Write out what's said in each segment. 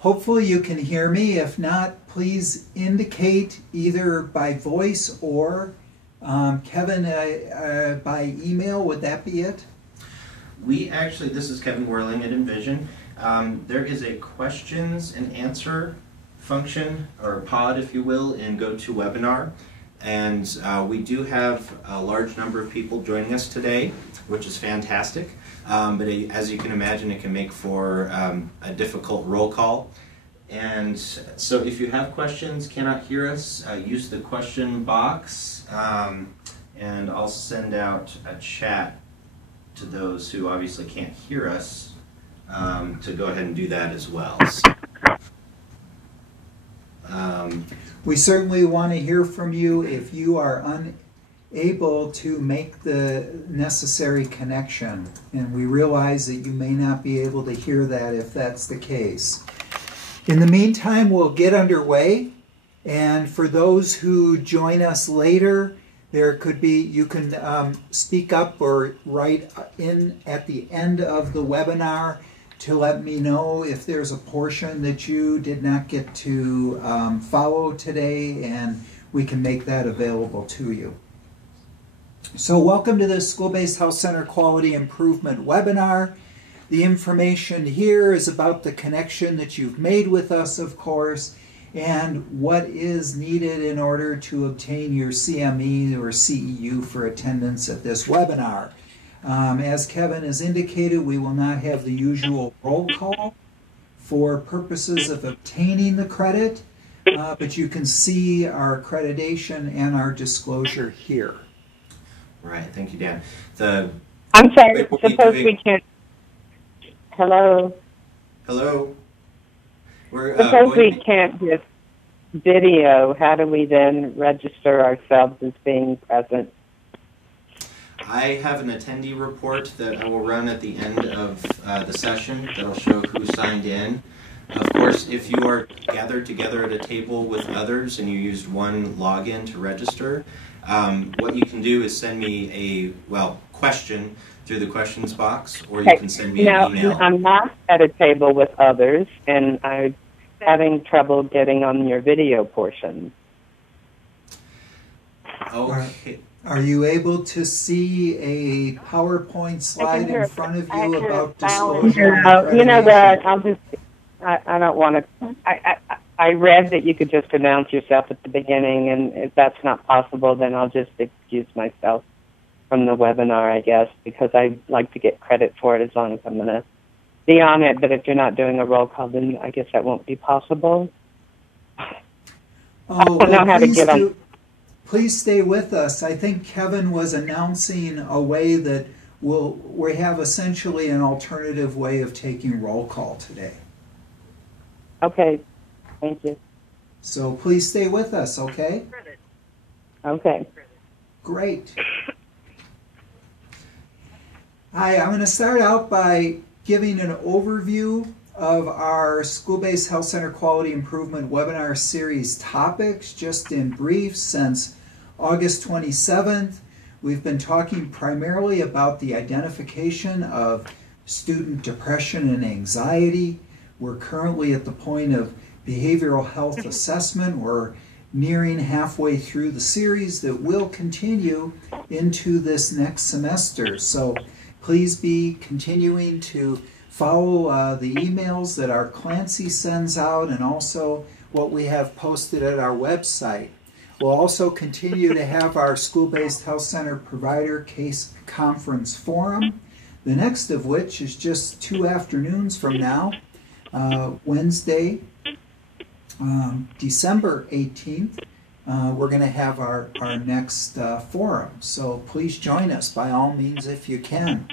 Hopefully you can hear me. If not, please indicate either by voice or Kevin by email. Would that be it? This is Kevin Whirling at Envision. There is a questions and answer function, or pod if you will, in GoToWebinar. And we do have a large number of people joining us today, which is fantastic. But as you can imagine, it can make for a difficult roll call. And so if you have questions, cannot hear us, use the question box, and I'll send out a chat to those who obviously can't hear us to go ahead and do that as well. We certainly want to hear from you if you are unable to make the necessary connection, and we realize that you may not be able to hear that if that's the case. In the meantime, we'll get underway, and for those who join us later, there could be, you can speak up or write in at the end of the webinar to let me know if there's a portion that you did not get to follow today, and we can make that available to you. So welcome to the School-Based Health Center Quality Improvement webinar. The information here is about the connection that you've made with us, of course, and what is needed in order to obtain your CME or CEU for attendance at this webinar. As Kevin has indicated, we will not have the usual roll call for purposes of obtaining the credit, but you can see our accreditation and our disclosure here. Right, thank you, Dan. I'm sorry, suppose we can't. Hello? Hello? Suppose we can't get video, how do we then register ourselves as being present? I have an attendee report that I will run at the end of the session that'll show who signed in. Of course, if you are gathered together at a table with others and you used one login to register, what you can do is send me a, question through the questions box, or you can send me an email. I'm not at a table with others, and I'm having trouble getting on your video portion. Okay. Are you able to see a PowerPoint slide in front of you about disclosure? You know what? I don't want to. I read that you could just announce yourself at the beginning, and if that's not possible, then I'll just excuse myself from the webinar, I guess, because I like to get credit for it as long as I'm going to be on it. But if you're not doing a roll call, then I guess that won't be possible. I don't know how to get on. Please stay with us. I think Kevin was announcing a way that we have essentially an alternative way of taking roll call today. Okay, thank you. So please stay with us, okay? Okay. Great. Hi, I'm going to start out by giving an overview of our School-Based Health Center Quality Improvement webinar series topics, just in brief. Since August 27th, we've been talking primarily about the identification of student depression and anxiety. We're currently at the point of behavioral health assessment. We're nearing halfway through the series that will continue into this next semester. So please be continuing to follow the emails that our Clancy sends out, and also what we have posted at our website. We'll also continue to have our School-Based Health Center Provider Case Conference Forum, the next of which is just 2 afternoons from now, Wednesday, December 18th. We're going to have our next forum, so please join us by all means if you can.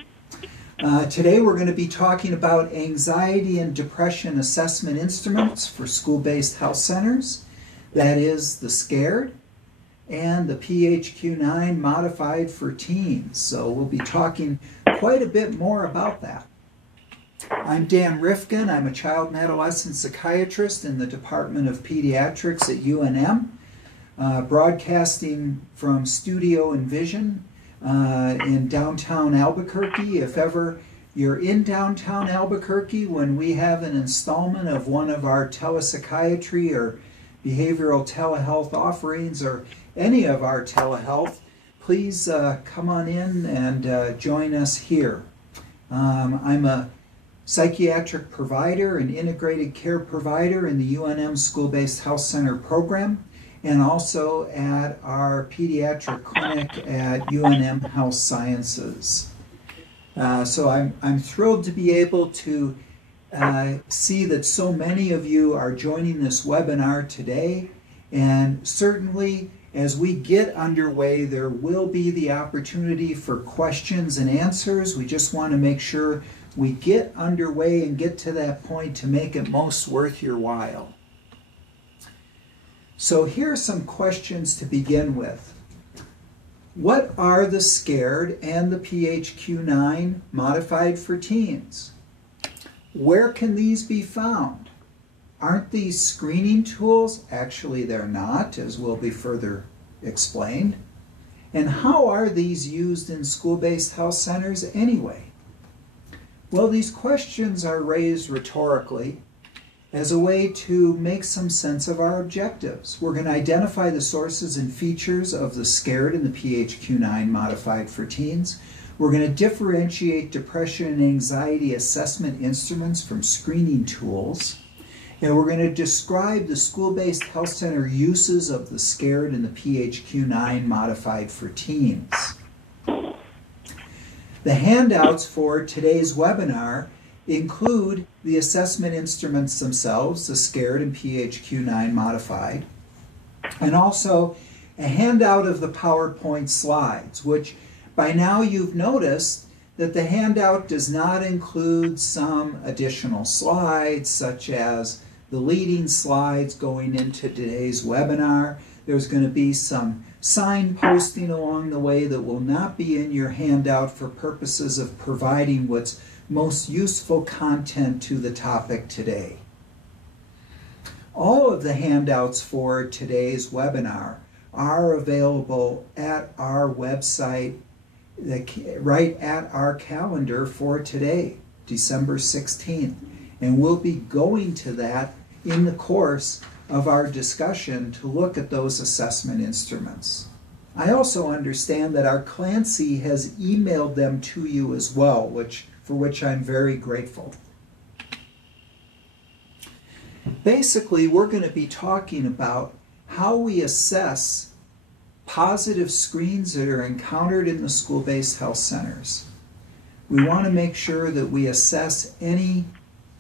Today we're going to be talking about anxiety and depression assessment instruments for school-based health centers. That is the SCARED and the PHQ-9 modified for teens. So we'll be talking quite a bit more about that. I'm Dan Rifkin. I'm a child and adolescent psychiatrist in the Department of Pediatrics at UNM, broadcasting from Studio Envision in downtown Albuquerque. If ever you're in downtown Albuquerque when we have an installment of one of our telepsychiatry or behavioral telehealth offerings or any of our telehealth, please come on in and join us here. I'm a psychiatric provider, an integrated care provider in the UNM School-Based Health Center program, and also at our pediatric clinic at UNM Health Sciences. So I'm thrilled to be able to see that so many of you are joining this webinar today, and certainly as we get underway there will be the opportunity for questions and answers. We just want to make sure we get underway and get to that point to make it most worth your while. So here are some questions to begin with. What are the SCARED and the PHQ-9 modified for teens? Where can these be found? Aren't these screening tools? Actually, they're not, as will be further explained. And how are these used in school-based health centers anyway? Well, these questions are raised rhetorically as a way to make some sense of our objectives. We're going to identify the sources and features of the SCARED and the PHQ-9 modified for teens. We're going to differentiate depression and anxiety assessment instruments from screening tools. And we're going to describe the school-based health center uses of the SCARED and the PHQ-9 modified for teens. The handouts for today's webinar include the assessment instruments themselves, the SCARED and PHQ-9 modified, and also a handout of the PowerPoint slides, which by now you've noticed that the handout does not include some additional slides, such as the leading slides going into today's webinar. There's going to be some signposting along the way that will not be in your handout for purposes of providing what's most useful content to the topic today. All of the handouts for today's webinar are available at our website, right at our calendar for today, December 16th. And we'll be going to that in the course of our discussion to look at those assessment instruments. I also understand that our Clancy has emailed them to you as well, for which I'm very grateful. Basically, we're going to be talking about how we assess positive screens that are encountered in the school-based health centers. We want to make sure that we assess any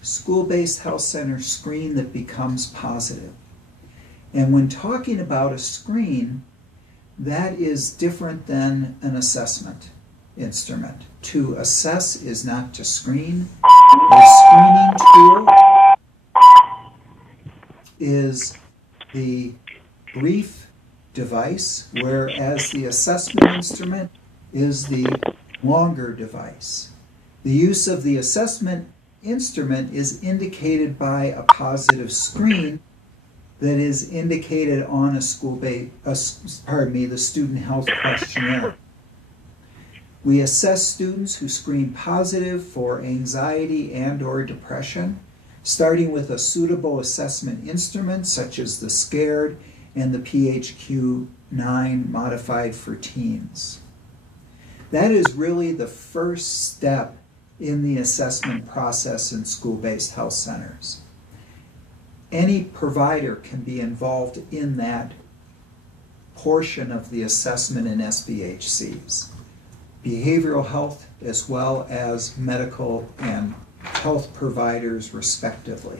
school-based health center screen that becomes positive. And when talking about a screen, that is different than an assessment instrument. To assess is not to screen. A screening tool is the brief device, whereas the assessment instrument is the longer device. The use of the assessment instrument is indicated by a positive screen that is indicated on a the student health questionnaire. We assess students who screen positive for anxiety and/or depression, starting with a suitable assessment instrument such as the SCARED and the PHQ-9 modified for teens. That is really the first step in the assessment process in school-based health centers. Any provider can be involved in that portion of the assessment in SBHCs. Behavioral health as well as medical and health providers respectively.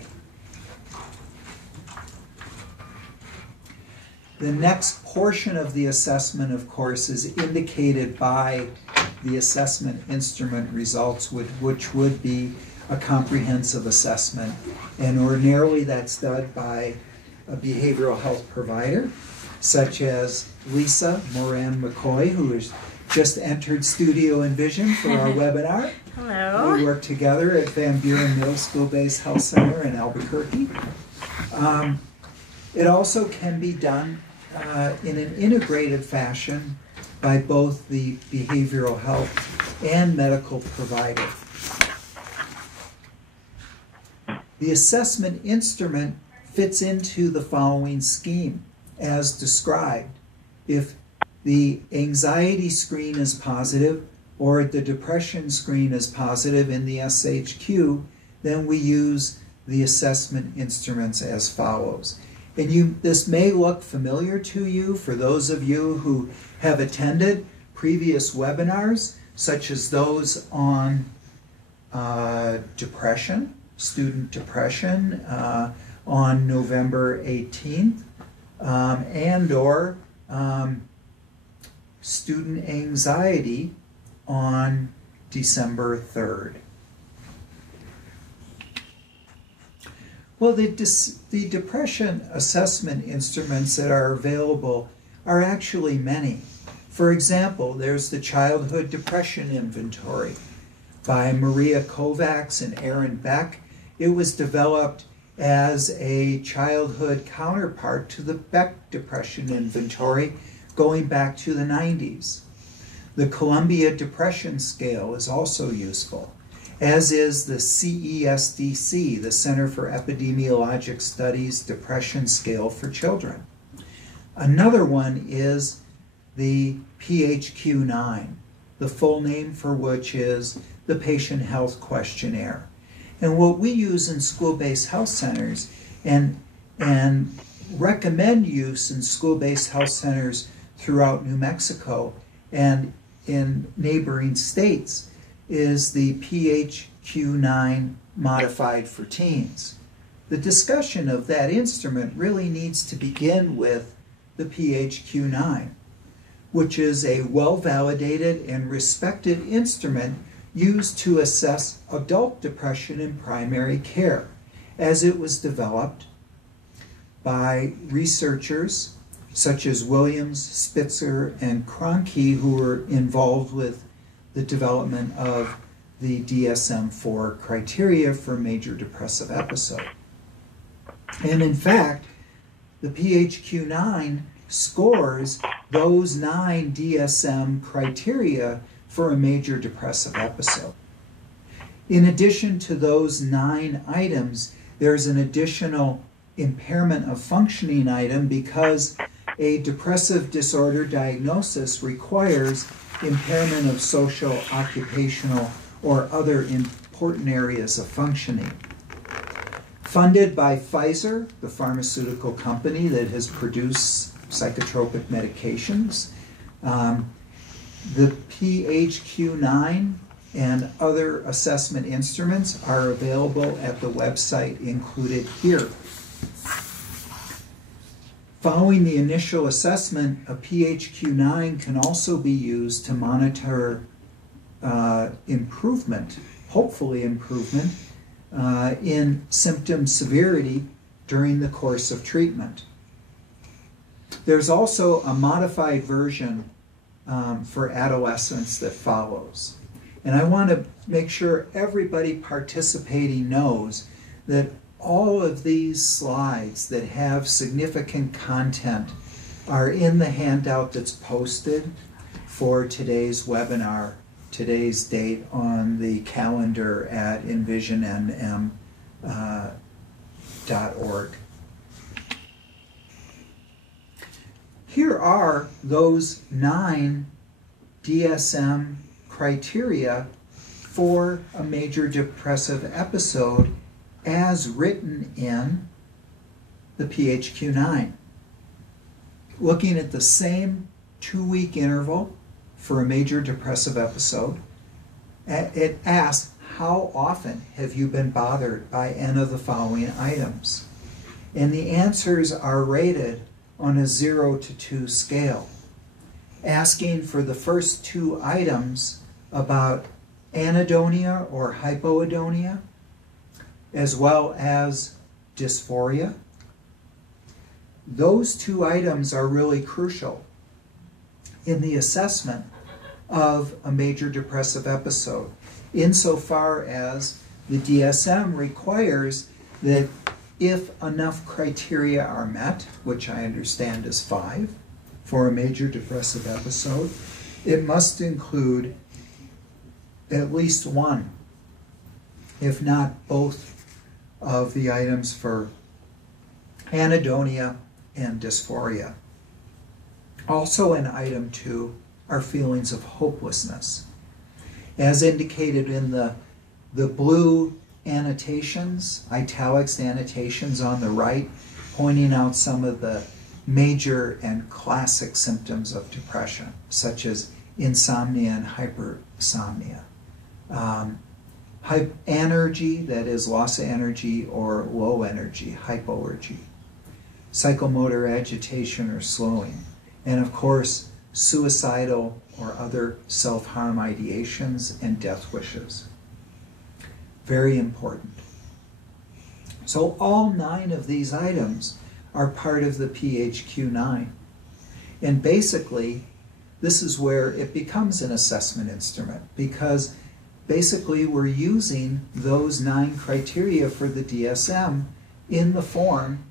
The next portion of the assessment, of course, is indicated by the assessment instrument results, which would be a comprehensive assessment. And ordinarily that's done by a behavioral health provider, such as Lisa Moran-McCoy, who has just entered Studio Envision for our webinar. Hello. We work together at Van Buren Middle School-Based Health Center in Albuquerque. It also can be done in an integrated fashion by both the behavioral health and medical provider. The assessment instrument fits into the following scheme as described. If the anxiety screen is positive or the depression screen is positive in the SHQ, then we use the assessment instruments as follows. And this may look familiar to you for those of you who have attended previous webinars, such as those on depression, student depression, on November 18th, and or student anxiety on December 3rd. Well, the depression assessment instruments that are available are actually many. For example, there's the Childhood Depression Inventory by Maria Kovacs and Aaron Beck. It was developed as a childhood counterpart to the Beck Depression Inventory going back to the 90s. The Columbia Depression Scale is also useful, as is the CESDC, the Center for Epidemiologic Studies Depression Scale for Children. Another one is the PHQ-9, the full name for which is the Patient Health Questionnaire. And what we use in school-based health centers and recommend use in school-based health centers throughout New Mexico and in neighboring states is the PHQ-9 modified for teens. The discussion of that instrument really needs to begin with the PHQ-9, which is a well-validated and respected instrument used to assess adult depression in primary care, as it was developed by researchers such as Williams, Spitzer, and Kroenke, who were involved with the development of the DSM-4 criteria for major depressive episode. And in fact, the PHQ-9 scores those 9 DSM criteria for a major depressive episode. In addition to those 9 items, there's an additional impairment of functioning item because a depressive disorder diagnosis requires impairment of social, occupational, or other important areas of functioning. Funded by Pfizer, the pharmaceutical company that has produced psychotropic medications, the PHQ-9 and other assessment instruments are available at the website included here. Following the initial assessment, a PHQ-9 can also be used to monitor improvement, hopefully improvement, in symptom severity during the course of treatment. There's also a modified version for adolescents that follows. And I want to make sure everybody participating knows that all of these slides that have significant content are in the handout that's posted for today's webinar, today's date on the calendar at envisionnm.org. Here are those 9 DSM criteria for a major depressive episode as written in the PHQ-9. Looking at the same 2-week interval for a major depressive episode, it asks, how often have you been bothered by any of the following items? And the answers are rated on a 0 to 2 scale, asking for the first 2 items about anhedonia or hypoadonia, as well as dysphoria. Those 2 items are really crucial in the assessment of a major depressive episode, insofar as the DSM requires that if enough criteria are met, which I understand is 5 for a major depressive episode, it must include at least one, if not both, of the items for anhedonia and dysphoria. Also in item 2 are feelings of hopelessness. As indicated in the blue annotations, italics annotations on the right, pointing out some of the major and classic symptoms of depression, such as insomnia and hypersomnia. Anergy, that is loss of energy, or low energy, hypoergy. Psychomotor agitation or slowing. And of course, suicidal or other self-harm ideations and death wishes. Very important. So all 9 of these items are part of the PHQ-9. And basically, this is where it becomes an assessment instrument, because basically we're using those 9 criteria for the DSM in the form,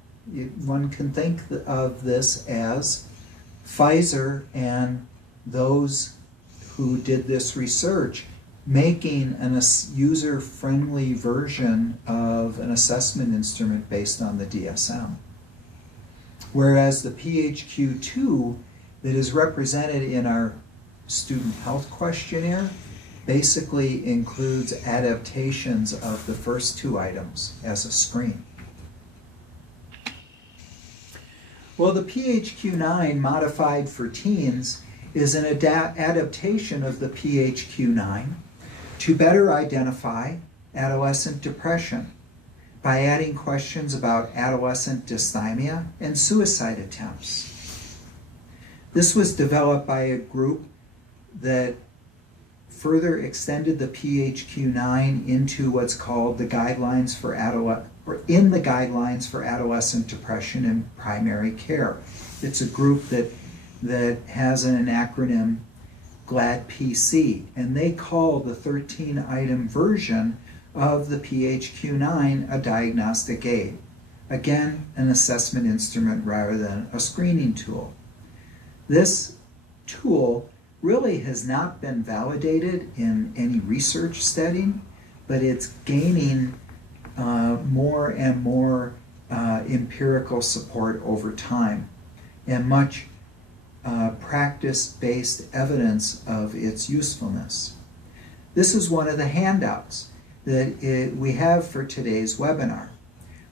one can think of this as Pfizer and those who did this research making a user-friendly version of an assessment instrument based on the DSM. Whereas the PHQ-2 that is represented in our student health questionnaire basically includes adaptations of the first 2 items as a screen. Well, the PHQ-9 modified for teens is an adaptation of the PHQ-9 to better identify adolescent depression by adding questions about adolescent dysthymia and suicide attempts. This was developed by a group that further extended the PHQ-9 into what's called the guidelines for adolescent depression in primary care. It's a group that has an acronym GLAD-PC, and they call the 13-item version of the PHQ-9 a diagnostic aid. Again, an assessment instrument rather than a screening tool. This tool really has not been validated in any research setting, but it's gaining more and more empirical support over time, and much practice-based evidence of its usefulness. This is one of the handouts that we have for today's webinar,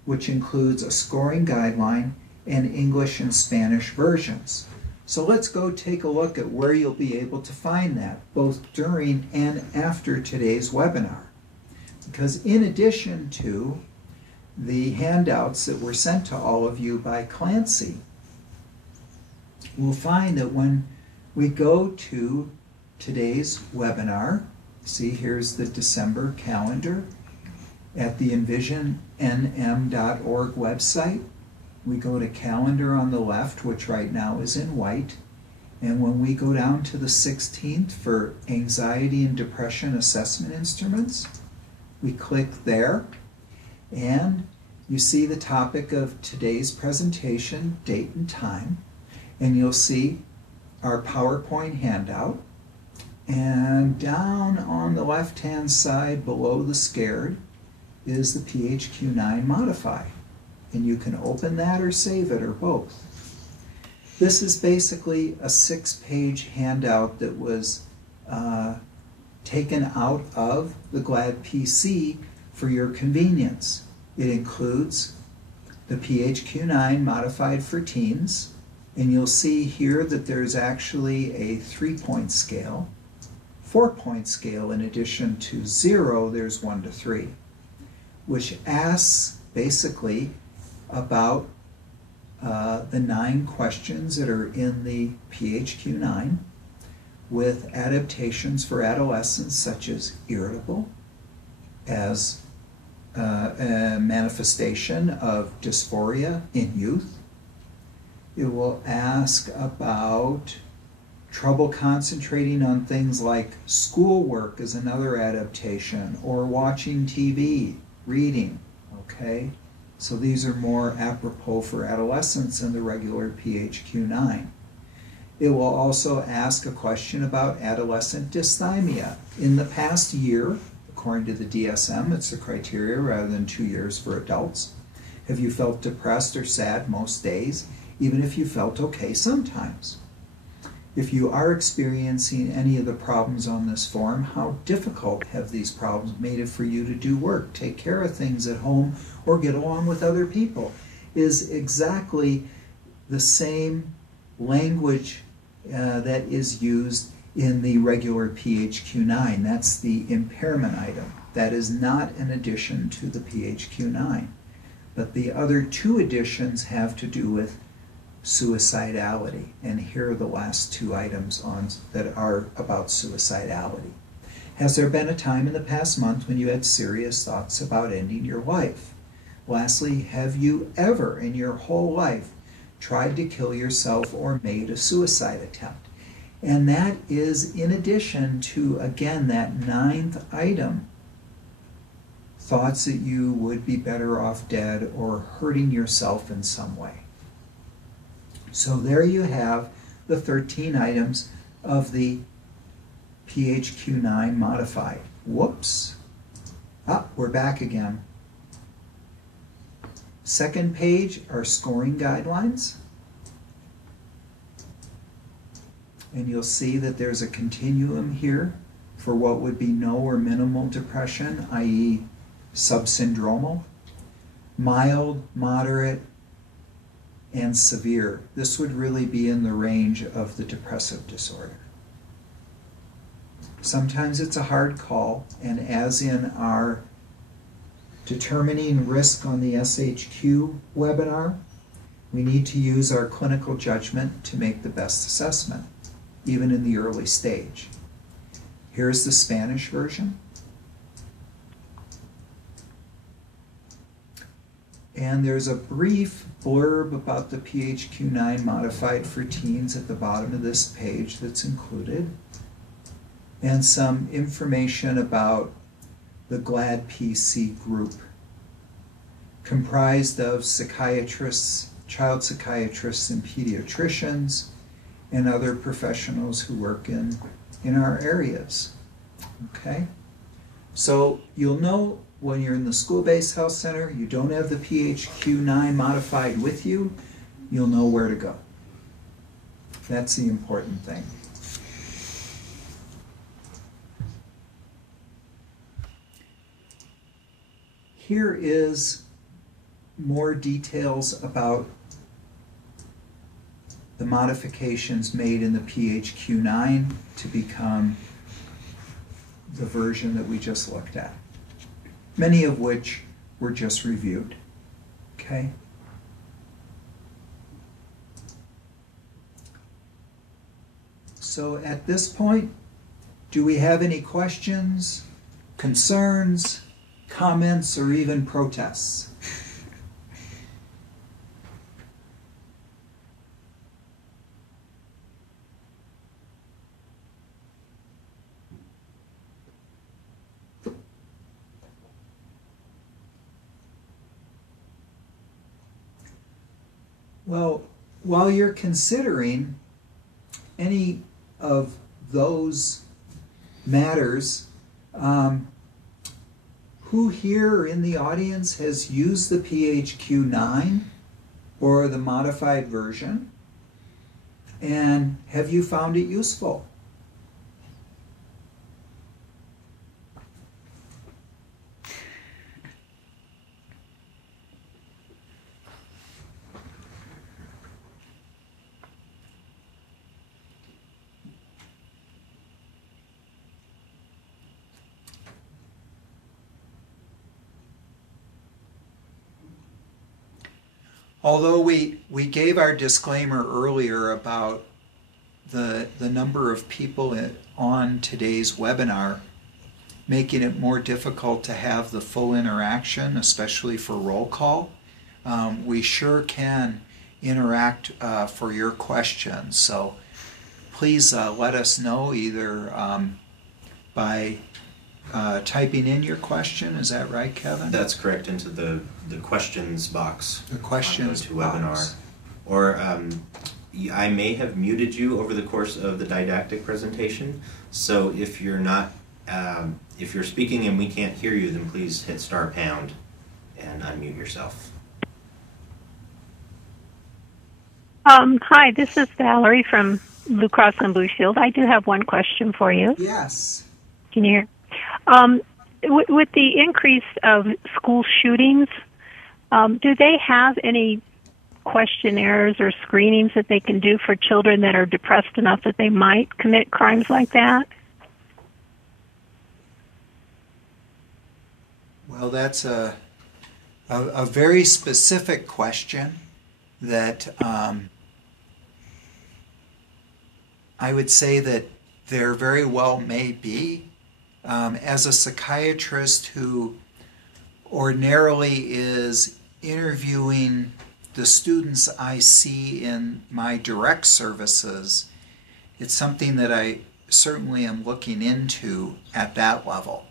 which includes a scoring guideline and English and Spanish versions. So let's go take a look at where you'll be able to find that, both during and after today's webinar. Because in addition to the handouts that were sent to all of you by Clancy, we'll find that when we go to today's webinar, see here's the December calendar at the envision.nm.org website. We go to calendar on the left, which right now is in white. And when we go down to the 16th for anxiety and depression assessment instruments, we click there. And you see the topic of today's presentation, date and time. And you'll see our PowerPoint handout. And down on the left-hand side below the scared is the PHQ-9 Modify. And you can open that or save it or both. This is basically a 6-page handout that was taken out of the GLAD-PC for your convenience. It includes the PHQ-9 modified for teens, and you'll see here that there's actually a 3-point scale, 4-point scale in addition to 0, there's 1 to 3, which asks basically about the 9 questions that are in the PHQ-9 with adaptations for adolescents such as irritable as a manifestation of dysphoria in youth. It will ask about trouble concentrating on things like schoolwork as another adaptation, or watching TV, reading, okay? So these are more apropos for adolescents than the regular PHQ-9. It will also ask a question about adolescent dysthymia. In the past year, According to the DSM, it's the criteria rather than 2 years for adults. Have you felt depressed or sad most days, even if you felt okay sometimes? If you are experiencing any of the problems on this form, how difficult have these problems made it for you to do work, take care of things at home, or get along with other people? Is exactly the same language that is used in the regular PHQ-9. That's the impairment item. That is not an addition to the PHQ-9. But the other two additions have to do with suicidality. And here are the last two items that are about suicidality. Has there been a time in the past month when you had serious thoughts about ending your life? Lastly, have you ever in your whole life tried to kill yourself or made a suicide attempt? And that is in addition to, again, that 9th item, thoughts that you would be better off dead or hurting yourself in some way. So there you have the 13 items of the PHQ-9 modified. Whoops. We're back again. Second page are scoring guidelines. And you'll see that there's a continuum here for what would be no or minimal depression, i.e. subsyndromal, mild, moderate, and severe. This would really be in the range of the depressive disorder. Sometimes it's a hard call, and as in our determining risk on the SHQ webinar, we need to use our clinical judgment to make the best assessment, even in the early stage. Here's the Spanish version. And there's a brief blurb about the PHQ-9 modified for teens at the bottom of this page that's included, and some information about the GLAD-PC group, comprised of psychiatrists, child psychiatrists and pediatricians, and other professionals who work in our areas. Okay? So you'll know when you're in the school-based health center, you don't have the PHQ-9 modified with you, you'll know where to go. That's the important thing. Here is more details about the modifications made in the PHQ-9 to become the version that we just looked at, many of which were just reviewed. Okay? So at this point, do we have any questions, concerns, comments, or even protests? Well, while you're considering any of those matters, who here in the audience has used the PHQ-9 or the modified version? And have you found it useful? Although we gave our disclaimer earlier about the number of people on today's webinar, making it more difficult to have the full interaction, especially for roll call, we sure can interact for your questions. So please let us know either by typing in your question. Is that right, Kevin? That's correct, into the questions box. The questions on GoToWebinar. Or I may have muted you over the course of the didactic presentation, so if you're not If you're speaking and we can't hear you, then please hit *# and unmute yourself. Hi, this is Valerie from Blue Cross and Blue Shield. I do have one question for you. Yes. Can you hear? With the increase of school shootings, do they have any questionnaires or screenings that they can do for children that are depressed enough that they might commit crimes like that? Well, that's a very specific question that I would say that there very well may be. As a psychiatrist who ordinarily is interviewing the students I see in my direct services, it's something that I certainly am looking into at that level.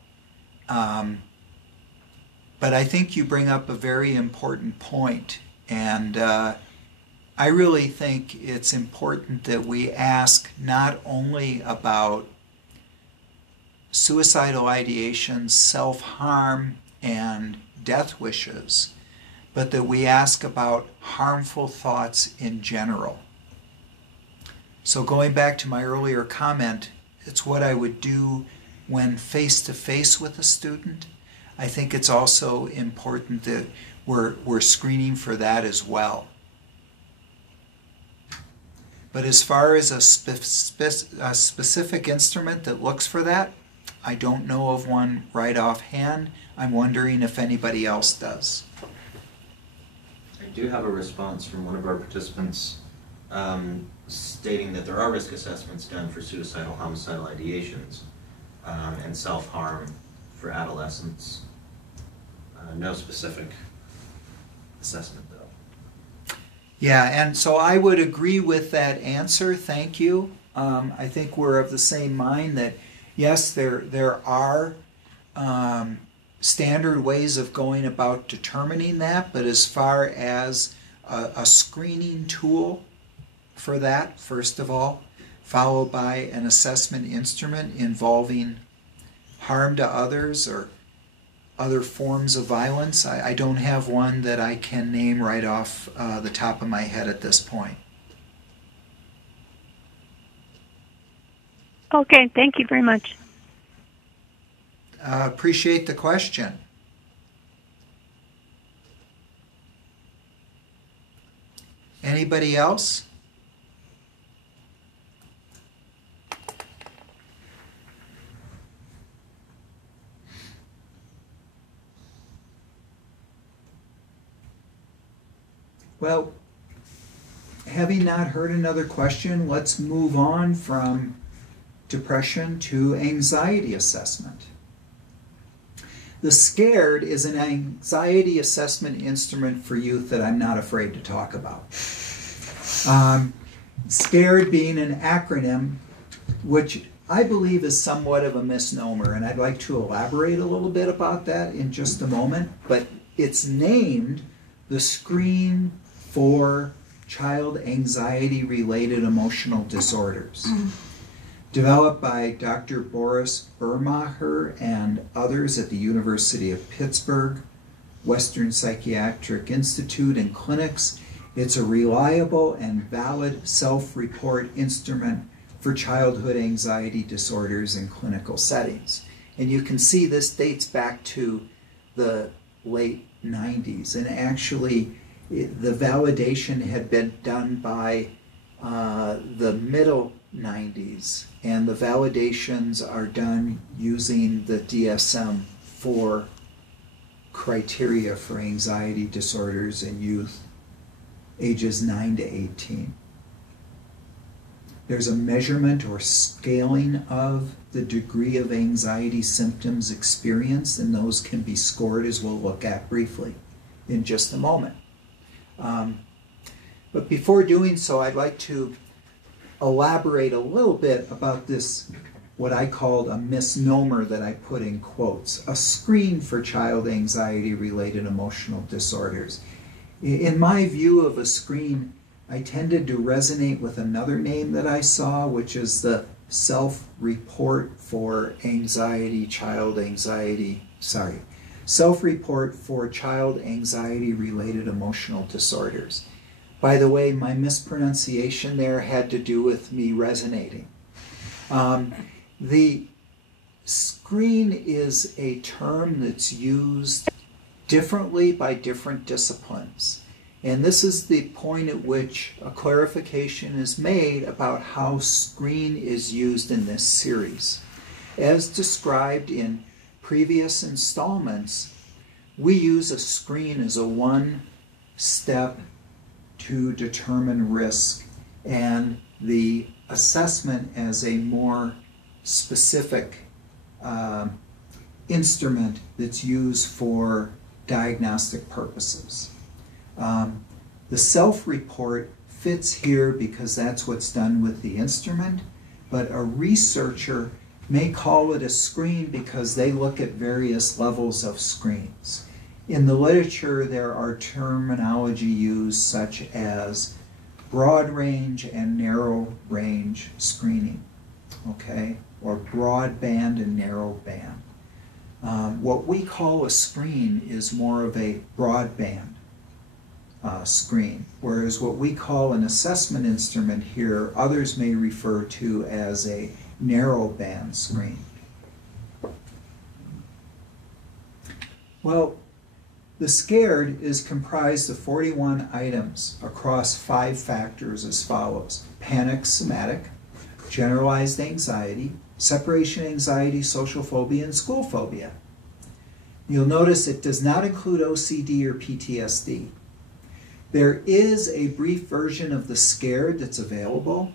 But I think you bring up a very important point, and I really think it's important that we ask not only about suicidal ideation, self-harm, and death wishes, but that we ask about harmful thoughts in general. So going back to my earlier comment, it's what I would do when face-to-face with a student. I think it's also important that we're screening for that as well. But as far as a specific instrument that looks for that, I don't know of one right offhand. I'm wondering if anybody else does. I do have a response from one of our participants stating that there are risk assessments done for suicidal, homicidal ideations and self-harm for adolescents. No specific assessment, though. Yeah, and so I would agree with that answer. Thank you. I think we're of the same mind that, yes, there are standard ways of going about determining that, but as far as a screening tool for that, first of all, followed by an assessment instrument involving harm to others or other forms of violence, I don't have one that I can name right off the top of my head at this point. Okay, thank you very much. Appreciate the question. Anybody else? Well, having not heard another question, let's move on from depression to anxiety assessment. The SCARED is an anxiety assessment instrument for youth that I'm not afraid to talk about. SCARED being an acronym, which I believe is somewhat of a misnomer, and I'd like to elaborate a little bit about that in just a moment, but it's named the Screen for Child Anxiety-Related Emotional Disorders. Developed by Dr. Boris Burmacher and others at the University of Pittsburgh, Western Psychiatric Institute and clinics, it's a reliable and valid self-report instrument for childhood anxiety disorders in clinical settings. And you can see this dates back to the late 90s, and actually the validation had been done by the middle 90s, and the validations are done using the DSM-4 criteria for anxiety disorders in youth ages 9 to 18. There's a measurement or scaling of the degree of anxiety symptoms experienced, and those can be scored, as we'll look at briefly in just a moment. But before doing so, I'd like to elaborate a little bit about this, what I called a misnomer that I put in quotes, a screen for child anxiety-related emotional disorders. In my view of a screen, I tended to resonate with another name that I saw, which is the self-report for self-report for child anxiety-related emotional disorders. By the way, my mispronunciation there had to do with me resonating. The screen is a term that's used differently by different disciplines. And this is the point at which a clarification is made about how screen is used in this series. As described in previous installments, we use a screen as a one-step to determine risk, and the assessment as a more specific instrument that's used for diagnostic purposes. The self-report fits here because that's what's done with the instrument, but a researcher may call it a screen because they look at various levels of screens. In the literature, there are terminology used such as broad range and narrow range screening, okay, or broadband and narrow band. What we call a screen is more of a broadband screen, whereas what we call an assessment instrument here, others may refer to as a narrow band screen. Well, the SCARED is comprised of 41 items across 5 factors as follows: panic somatic, generalized anxiety, separation anxiety, social phobia, and school phobia. You'll notice it does not include OCD or PTSD. There is a brief version of the SCARED that's available,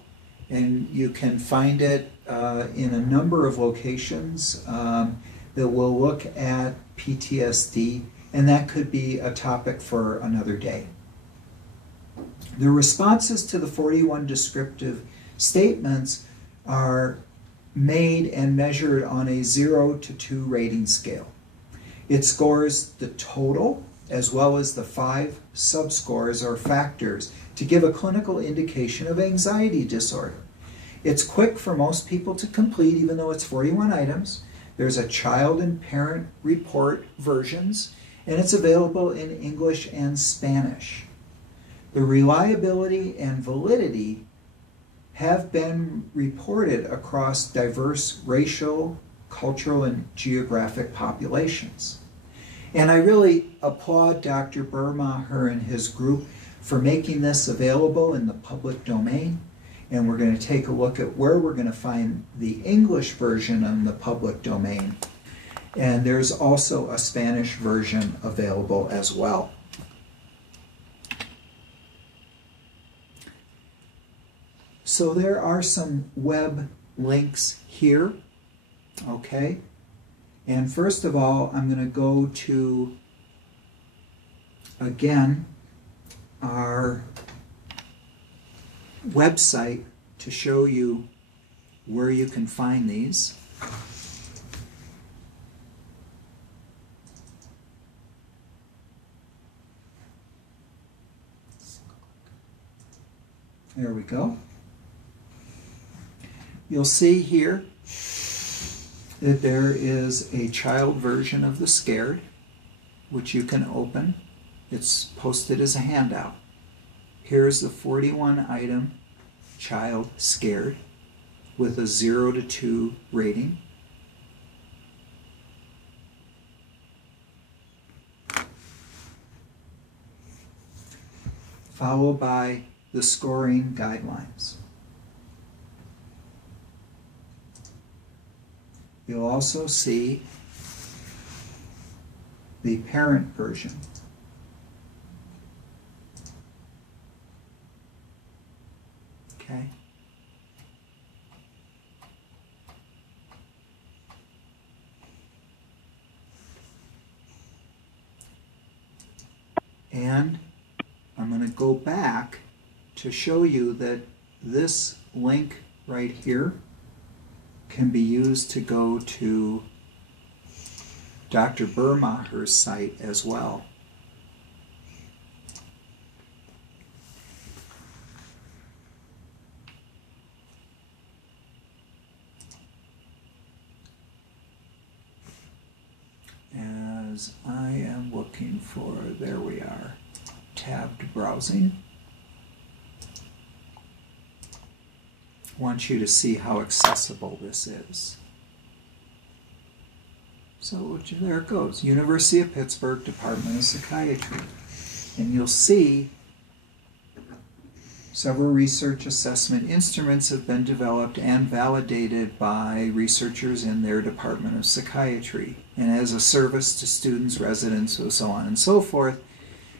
and you can find it in a number of locations that will look at PTSD, and that could be a topic for another day. The responses to the 41 descriptive statements are made and measured on a 0 to 2 rating scale. It scores the total as well as the 5 subscores or factors to give a clinical indication of anxiety disorder. It's quick for most people to complete, even though it's 41 items. There's a child and parent report versions, and it's available in English and Spanish. The reliability and validity have been reported across diverse racial, cultural, and geographic populations. And I really applaud Dr. Burmacher and his group for making this available in the public domain. And we're going to take a look at where we're going to find the English version in the public domain. And there's also a Spanish version available as well. So there are some web links here, okay? And first of all, I'm going to go to, again, our website to show you where you can find these. There we go. You'll see here that there is a child version of the SCARED, which you can open. It's posted as a handout. Here's the 41 item child SCARED with a 0 to 2 rating. Followed by the scoring guidelines. You'll also see the parent version. Okay. And I'm going to go back to show you that this link right here can be used to go to Dr. Burmacher's site as well. is I am looking for, there we are, tabbed browsing. I want you to see how accessible this is. So there it goes, University of Pittsburgh Department of Psychiatry. And you'll see several research assessment instruments have been developed and validated by researchers in their Department of Psychiatry. And as a service to students, residents, so on and so forth,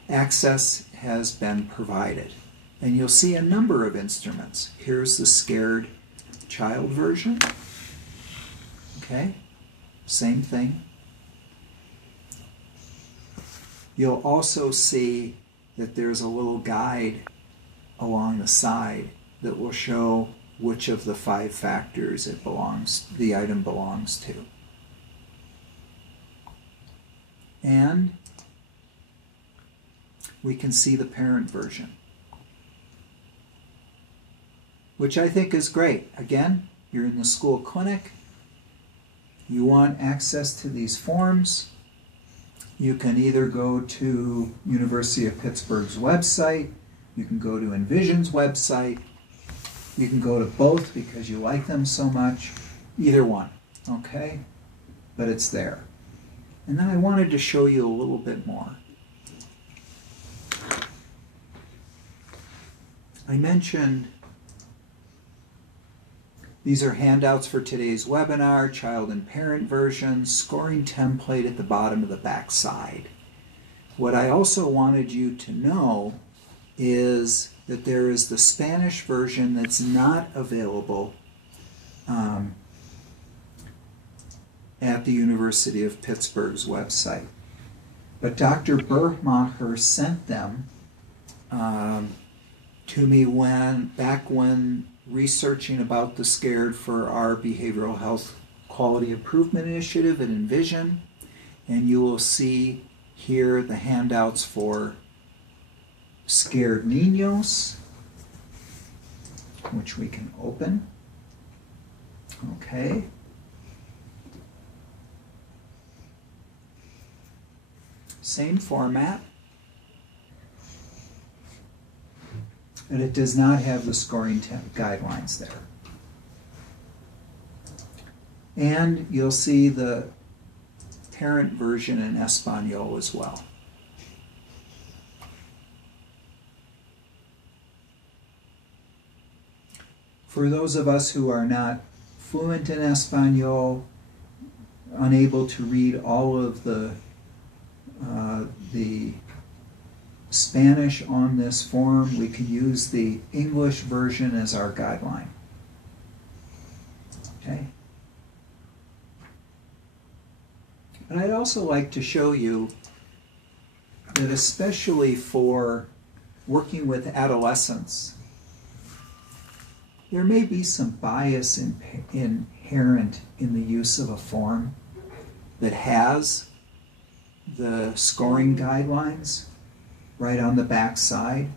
access has been provided. And you'll see a number of instruments. Here's the scared child version. Okay, same thing. You'll also see that there's a little guide along the side that will show which of the 5 factors the item belongs to. And we can see the parent version, which I think is great. Again, you're in the school clinic, you want access to these forms, you can either go to University of Pittsburgh's website, you can go to Envision's website, you can go to both because you like them so much, either one, okay? But it's there. And then I wanted to show you a little bit more. I mentioned these are handouts for today's webinar, child and parent version, scoring template at the bottom of the back side. What I also wanted you to know is that there is the Spanish version that's not available at the University of Pittsburgh's website. But Dr. Bermacher sent them to me back when researching about the SCARED for our Behavioral Health Quality Improvement Initiative at Envision. And you will see here the handouts for Scared Niños, which we can open. Okay. Same format. And it does not have the scoring guidelines there. And you'll see the parent version in Espanol as well. For those of us who are not fluent in Espanol, unable to read all of the Spanish on this form, we can use the English version as our guideline. Okay. And I'd also like to show you that especially for working with adolescents, there may be some bias inherent in the use of a form that has the scoring guidelines right on the back side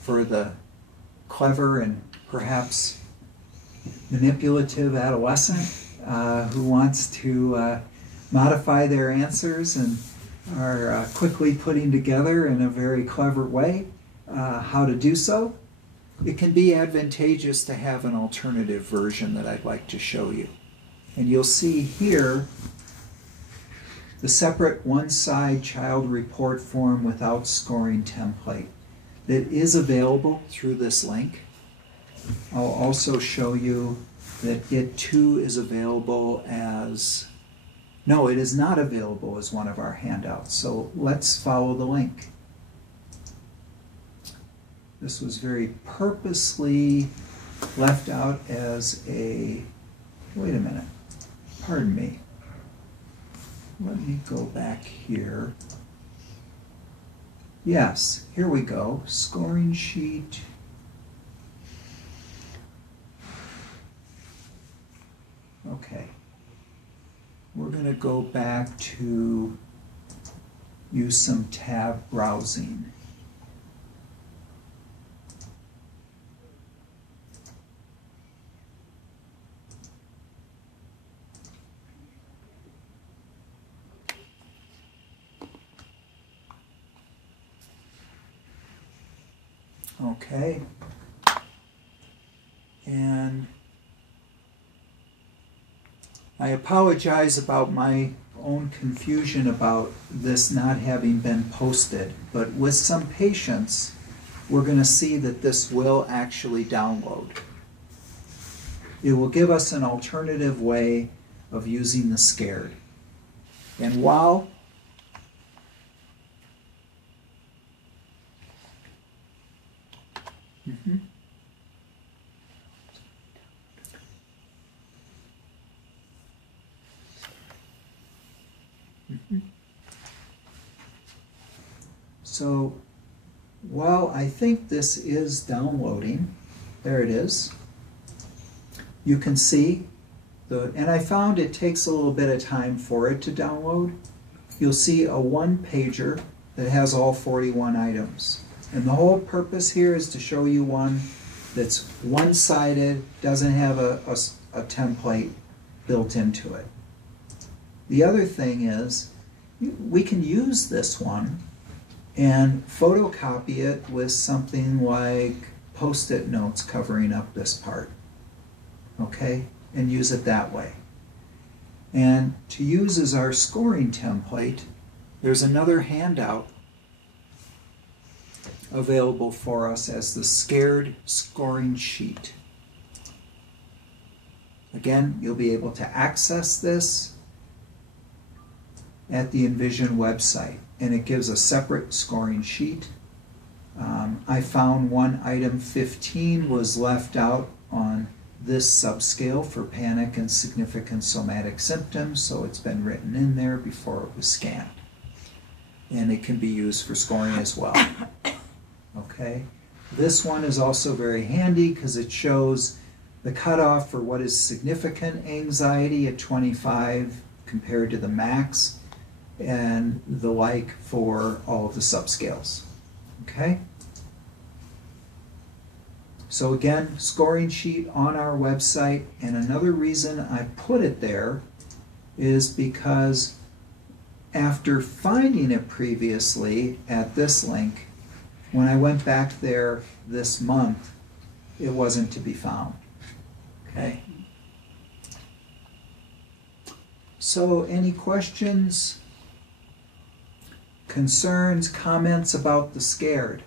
for the clever and perhaps manipulative adolescent who wants to modify their answers and are quickly putting together in a very clever way how to do so. It can be advantageous to have an alternative version that I'd like to show you. And you'll see here the separate one-side child report form without scoring template that is available through this link. I'll also show you that it too is available as, no, it is not available as one of our handouts. So let's follow the link. This was very purposely left out as a, wait a minute, pardon me. Let me go back here. Yes, here we go. Scoring sheet. Okay. We're going to go back to use some tab browsing. Okay. And I apologize about my own confusion about this not having been posted, but with some patience, we're going to see that this will actually download. It will give us an alternative way of using the SCARED. And while So, while I think this is downloading, there it is. You can see and I found it takes a little bit of time for it to download. You'll see a one-pager that has all 41 items. And the whole purpose here is to show you one that's one-sided, doesn't have a template built into it. The other thing is, we can use this one and photocopy it with something like Post-it notes covering up this part, okay, and use it that way. And to use as our scoring template, there's another handout available for us as the SCARED scoring sheet. Again, you'll be able to access this at the Envision website, and it gives a separate scoring sheet. I found one item 15 was left out on this subscale for panic and significant somatic symptoms, so it's been written in there before it was scanned. And it can be used for scoring as well. Okay, this one is also very handy because it shows the cutoff for what is significant anxiety at 25 compared to the max, and the like for all of the subscales. Okay? So again, scoring sheet on our website, and another reason I put it there is because after finding it previously at this link, when I went back there this month, it wasn't to be found. Okay? So any questions, concerns, comments about the SCARED?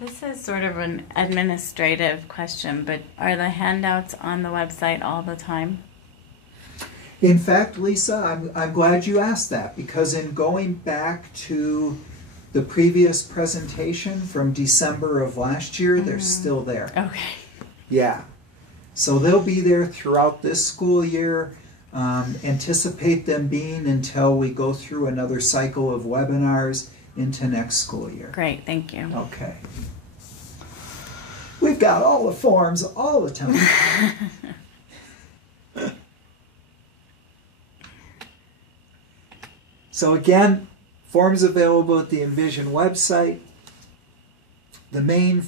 This is sort of an administrative question, but are the handouts on the website all the time? In fact, Lisa, I'm glad you asked that, because in going back to the previous presentation from December of last year, they're still there. Okay. Yeah. So they'll be there throughout this school year. Anticipate them being until we go through another cycle of webinars into next school year. Great, thank you. Okay. We've got all the forms all the time. So again, forms available at the Envision website. The main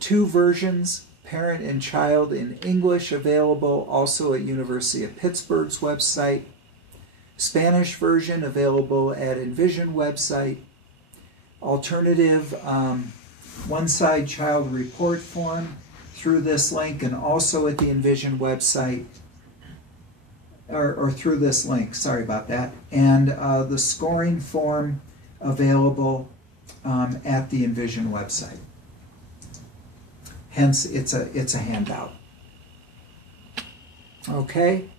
two versions, parent and child in English, available also at University of Pittsburgh's website. Spanish version available at Envision website. Alternative one-side child report form through this link, and also at the Envision website, or through this link, sorry about that, and the scoring form available at the Envision website. Hence, it's a handout. Okay?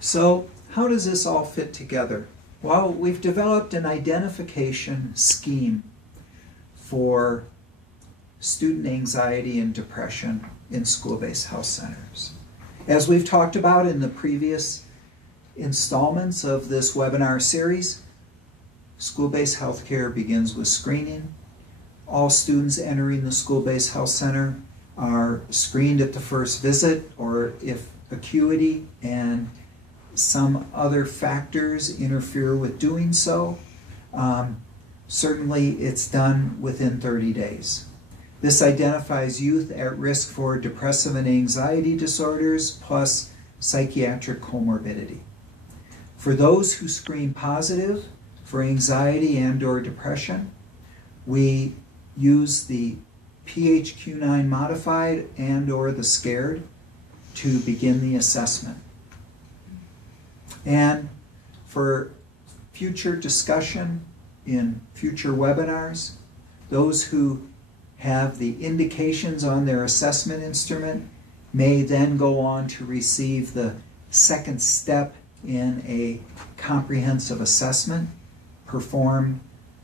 So, how does this all fit together? Well, we've developed an identification scheme for student anxiety and depression in school-based health centers. As we've talked about in the previous installments of this webinar series, school-based healthcare begins with screening. All students entering the school-based health center are screened at the first visit, or if acuity and some other factors interfere with doing so, certainly it's done within 30 days. This identifies youth at risk for depressive and anxiety disorders plus psychiatric comorbidity. For those who screen positive for anxiety and/or depression, we use the PHQ-9 modified and/or the SCARED to begin the assessment. And for future discussion in future webinars, those who have the indications on their assessment instrument may then go on to receive the second step in a comprehensive assessment performed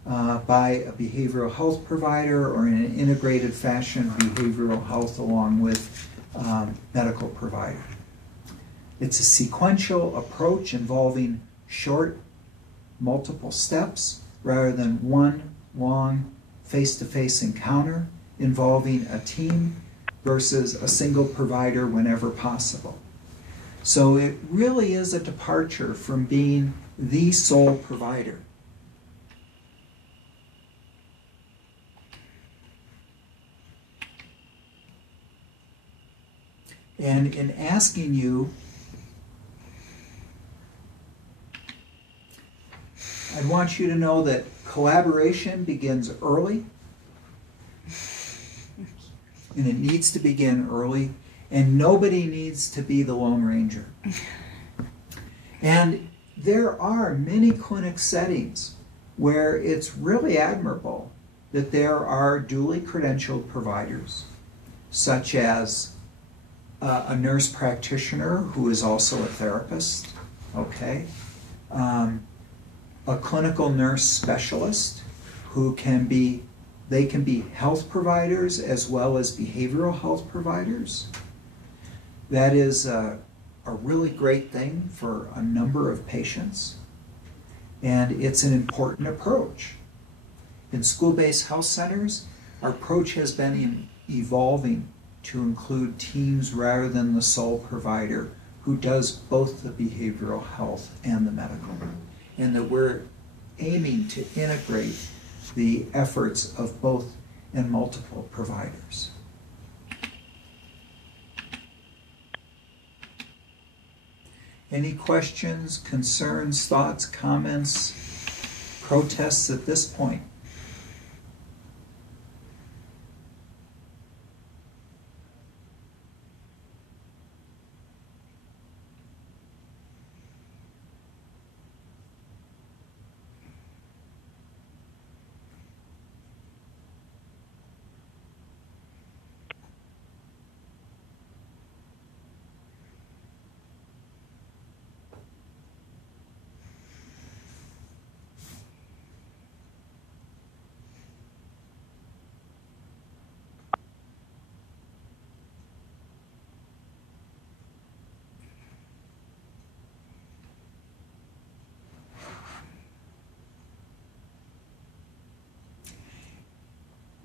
by a behavioral health provider or in an integrated fashion, behavioral health along with medical provider. It's a sequential approach involving short, multiple steps rather than one long face-to-face encounter involving a team versus a single provider whenever possible. So it really is a departure from being the sole provider. And in asking you, I want you to know that collaboration begins early, and it needs to begin early, and nobody needs to be the Lone Ranger. And there are many clinic settings where it's really admirable that there are duly credentialed providers, such as a nurse practitioner who is also a therapist, okay? A clinical nurse specialist who can be, they can be health providers as well as behavioral health providers. That is a really great thing for a number of patients, and it's an important approach. In school-based health centers, our approach has been evolving to include teams rather than the sole provider who does both the behavioral health and the medical, and that we're aiming to integrate the efforts of both and multiple providers. Any questions, concerns, thoughts, comments, protests at this point?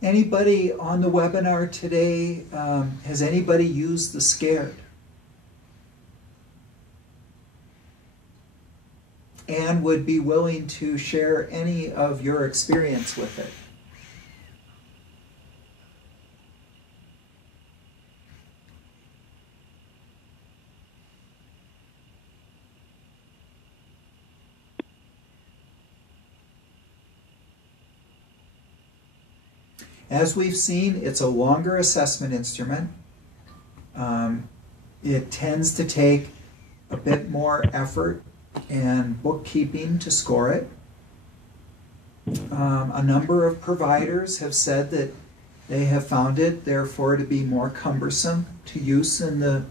Anybody on the webinar today, has anybody used the SCARED? And would be willing to share any of your experience with it? As we've seen, it's a longer assessment instrument. It tends to take a bit more effort and bookkeeping to score it. A number of providers have said that they have found it, therefore, to be more cumbersome to use in the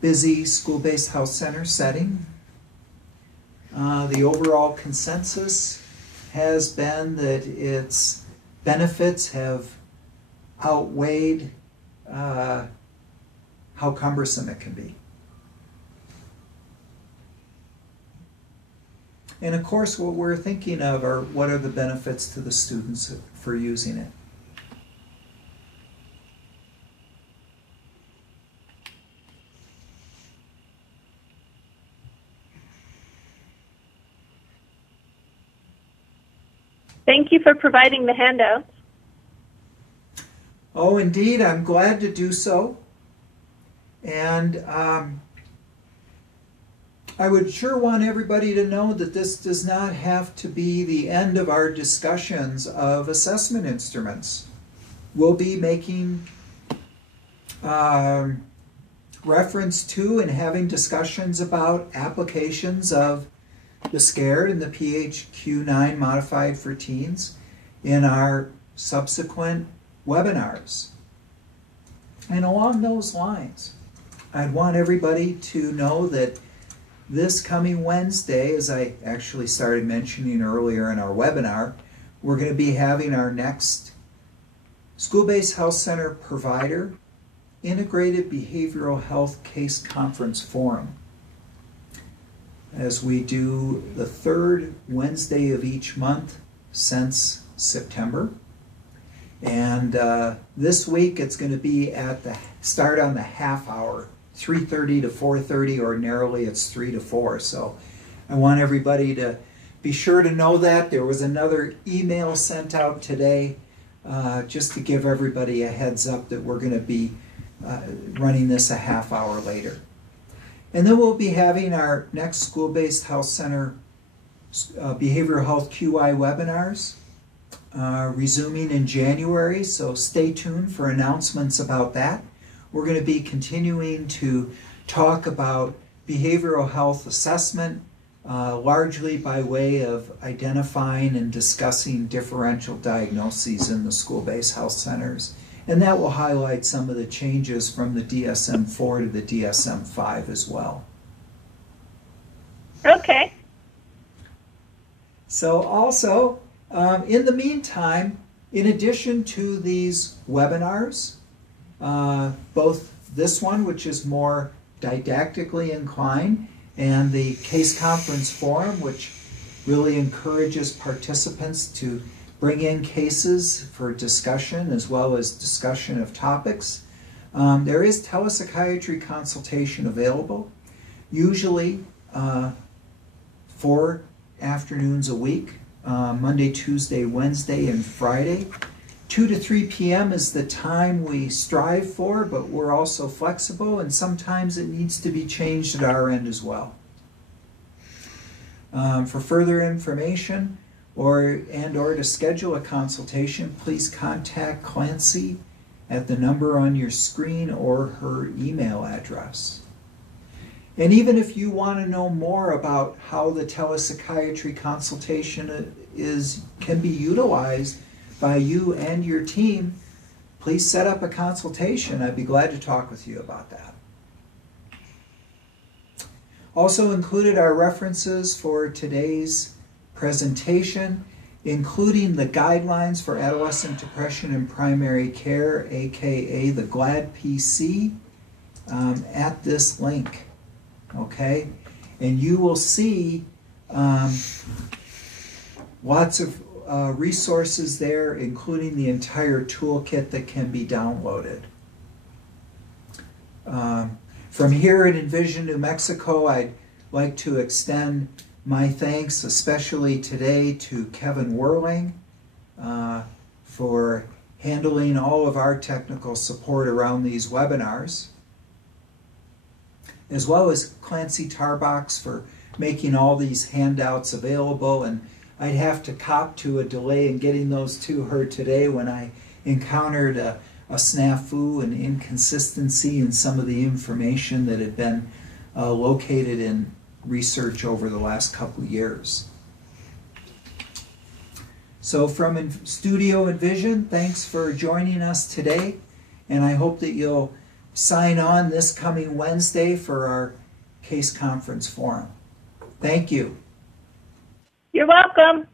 busy school-based health center setting. The overall consensus has been that its benefits have outweighed how cumbersome it can be. And of course, what we're thinking of are what are the benefits to the students for using it. Thank you for providing the handouts. Oh, indeed, I'm glad to do so. And I would sure want everybody to know that this does not have to be the end of our discussions of assessment instruments. We'll be making reference to and having discussions about applications of the SCARE and the PHQ-9 modified for teens in our subsequent webinars. And along those lines, I'd want everybody to know that this coming Wednesday, as I actually started mentioning earlier in our webinar, we're going to be having our next School-Based Health Center Provider Integrated Behavioral Health Case Conference Forum, as we do the third Wednesday of each month since September. And this week it's going to be start on the half hour, 3:30 to 4:30. Ordinarily it's 3 to 4. So I want everybody to be sure to know that. There was another email sent out today just to give everybody a heads up that we're going to be running this a half hour later. And then we'll be having our next School-Based Health Center Behavioral Health QI webinars resuming in January, so stay tuned for announcements about that. We're going to be continuing to talk about behavioral health assessment, largely by way of identifying and discussing differential diagnoses in the school-based health centers. And that will highlight some of the changes from the DSM-4 to the DSM-5 as well. Okay. So also, in the meantime, in addition to these webinars, both this one, which is more didactically inclined, and the case conference forum, which really encourages participants to bring in cases for discussion as well as discussion of topics. There is telepsychiatry consultation available, usually 4 afternoons a week, Monday, Tuesday, Wednesday, and Friday. 2 to 3 p.m. is the time we strive for, but we're also flexible, and sometimes it needs to be changed at our end as well. For further information or to schedule a consultation, please contact Clancy at the number on your screen or her email address. And even if you want to know more about how the telepsychiatry consultation can be utilized by you and your team, please set up a consultation. I'd be glad to talk with you about that. Also included are references for today's presentation, including the guidelines for adolescent depression in primary care, aka the GLAD PC, at this link. Okay, and you will see lots of resources there, including the entire toolkit that can be downloaded. From here in Envision, New Mexico, I'd like to extend my thanks, especially today, to Kevin Whirling for handling all of our technical support around these webinars, as well as Clancy Tarbox for making all these handouts available. And I'd have to cop to a delay in getting those to her today when I encountered a snafu and inconsistency in some of the information that had been located in research over the last couple of years. So from Studio Envision, thanks for joining us today, and I hope that you'll sign on this coming Wednesday for our case conference forum. Thank you. You're welcome.